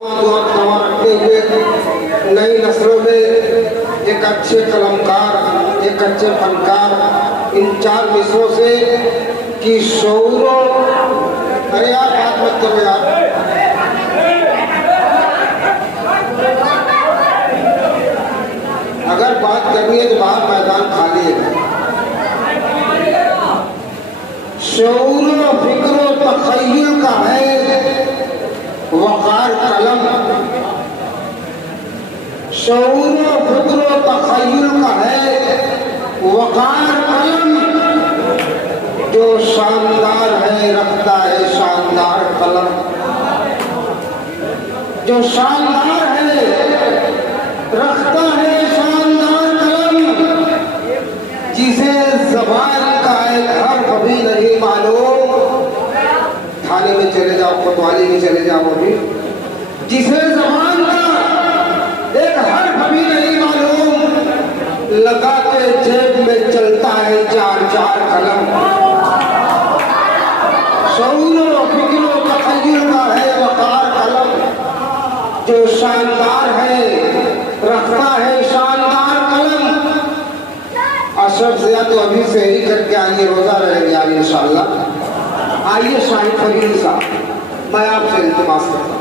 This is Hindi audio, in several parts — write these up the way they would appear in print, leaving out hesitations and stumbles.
और दवा रखते हुए नई नस्लों में एक अच्छे कलमकार, एक अच्छे फनकार इन चार मिसरों से कि शौरों, अरे यार बात मत करो यार, अगर बात करनी है तो बाहर मैदान खाली है। शौरों फिक्रो तखय्युल का है वकार कलम, शऊरो फिक्रो तखय्युल का है वकार कलम, जो शानदार है रखता है शानदार कलम, जो शानदार है रखता है शानदार कलम, जिसे ज़बान का एक हर्फ भी नहीं मालूम, थाने में चले जाओ, कोतवाली में चले जाओ, भी जिसे ज़बान का एक हर्फ भी नहीं मालूम, लगा के जेब में चलता है चार चार कलम। शऊरो फिक्रो तखय्युल का है वकार कलम, जो शानदार है रखता है शानदार कलम। अशरफ ज़िया तो अभी से ही करके आइए, रोजा रहेंगे यार इंशाअल्लाह। आइए शाहिद फरीद साहब, मैं आपसे इल्तिमास करता हूँ।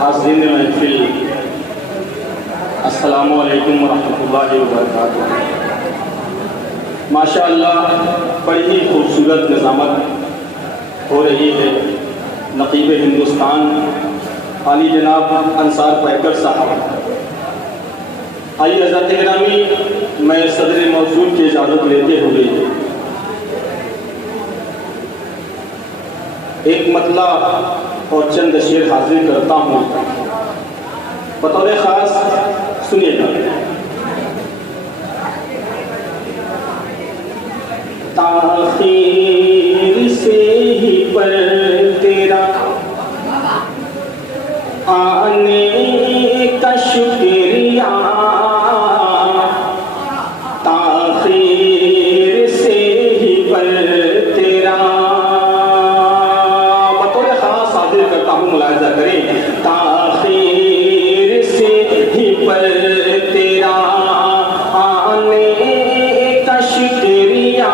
हाज़रीन महफिल, अस्सलामु अलैकुम वरहमतुल्लाहि वबरकातुहू। माशाअल्लाह बड़ी ही खूबसूरत निज़ामत हो रही है। नक़ीब हिंदुस्तान आली जनाब अंसार पैकर साहब, आइए हज़रत गिरामी, मैं सदर मौजूद की इजाज़त लेते हुए एक मतला और चंद शेर हाजिर करता हूँ। बतौर ख़ास सुनिएगा। ताख़ीर से ही पर तेरा आने का शुक्रिया, ताख़ीर से ही पर तेरा, बतौर ख़ास हाजिर करता हूँ, मुलाहिज़ा करें। ताख़ीर से ही पर तेरा आने का शुक्रिया,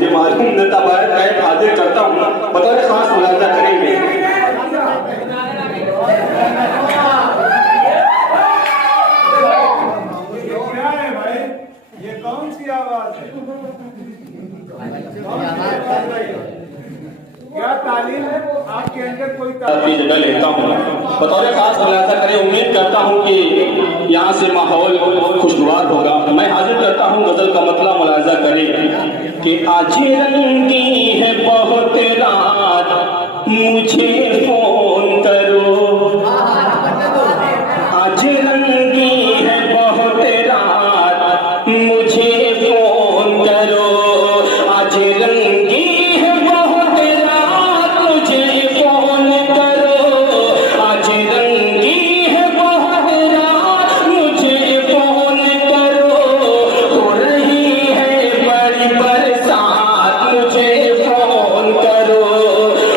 मुझे मालूम न था, मैं हाजिर करता हूँ बतौर खास मुलाजा करेंगे। क्या है भाई, ये कौन सी आवाज है? क्या तालीम है आपके अंदर? कोई अपनी जगह लेता हूँ बतौर खास मुलाजा करें। उम्मीद करता हूँ कि यहाँ से माहौल खुशगवार होगा। मैं हाजिर करता हूँ गजल का मतलब मुलाजा करें कि आज रंगी है बहुत रात मुझे फोन करो, आज रंगी है बहुत रात मुझे फोन करो, आज रंगी है बहुत रात मुझे फोन करो, आज रंगी है बहुत रात मुझे फोन करो, हो रही है बड़ी बरसात मुझे फोन करो,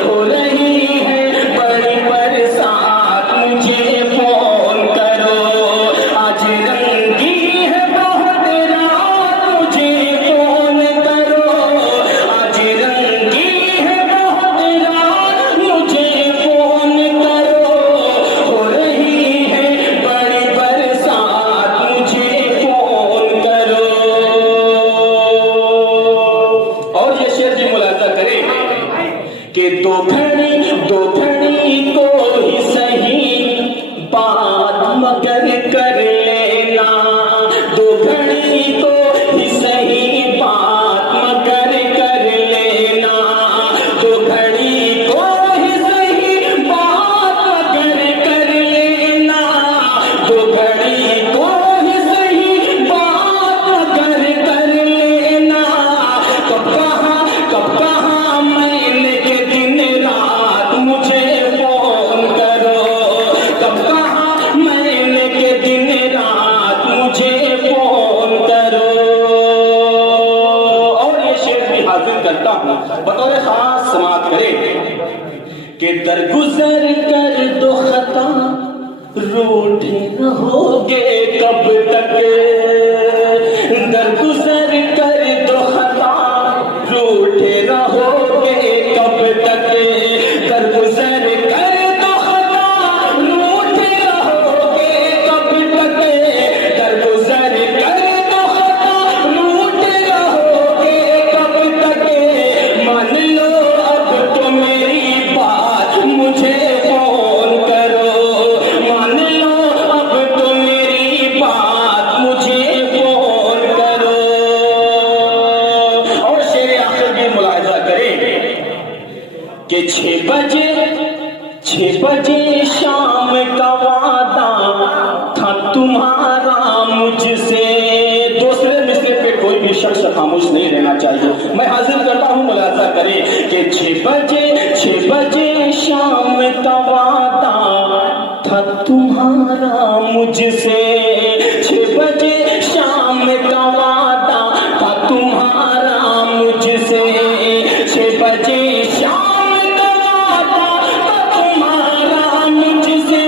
हो रही है बड़ी बरसात मुझे फोन करो, आज रंगी है बहुत रात मुझे फोन करो, आज रंगी है बहुत रात मुझे फोन करो, हो रही है बड़ी बरसात मुझे फोन करो। और ये शेर भी मुलाजा करें कि दो घड़ी को ही सही बात मगर कर लेना, दो घड़ी को ही सही बात मगर कर लेना, दो घड़ी को ही सही बात मगर कर लेना, दो घड़ी को ही सही बात मगर कर लेना, कब कहाँ मैंने के दिन रात मुझे फोन करो, कब कहाँ मैंने के दिन रात मुझे फोन करो। और ये शेर भी हाजिर करता हूँ बतौर खास समात करें कि दरगुजर कर दो खता रूठे रहोगे कब तक, दरगुजर कर दो खता रूठे रहोगे कब तक, दरगुजर कर दो खता रूठे रहोगे कब तक, दरगुजर कर दो खता रूठे रहोगे कब तक, मान लो अब तो मेरी बात मुझे फोन करो, मान लो अब तो मेरी बात मुझे फोन करो। और शेर आखिर भी मुलाहिजा करें कि 6 बजे शाम का वादा था तुम्हारा मुझसे। दूसरे मिसरे पे कोई भी शख्स खामोश नहीं रहना चाहिए। मैं हाजिर करता हूँ मुलाहिजा करें कि 6 बजे शाम का वादा था तुम्हारा मुझसे, 6 बजे शाम का वादा था तुम्हारा मुझसे, 6 बजे शाम का वादा था तुम्हारा मुझसे,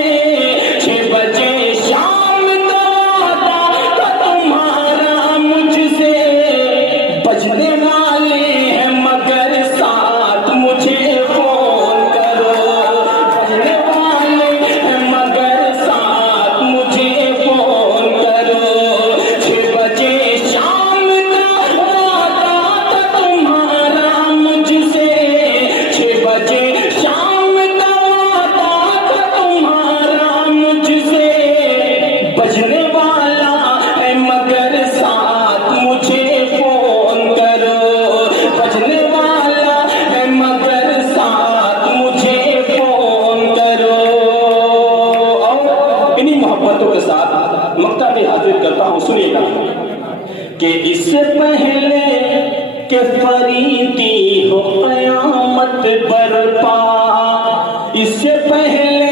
6 बजे शाम का वादा था तुम्हारा मुझसे, बजने वाले हैं मगर साथ मुझे फोन करो, बजने वाले हैं मगर साथ मुझे फोन करो, 6 बजे शाम का वादा था तुम्हारा मुझसे, 6 बजे शाम का वादा था तुम्हारा मुझसे, बजने वाला है मगर साथ मुझे फोन करो, बजने वाला है मगर साथ मुझे फोन करो। और इन्हीं मोहब्बतों के साथ मक्ता भी हाजिर करता हूँ, सुनिएगा कि इससे पहले के फरीदी हो कयामत बरपा, इससे पहले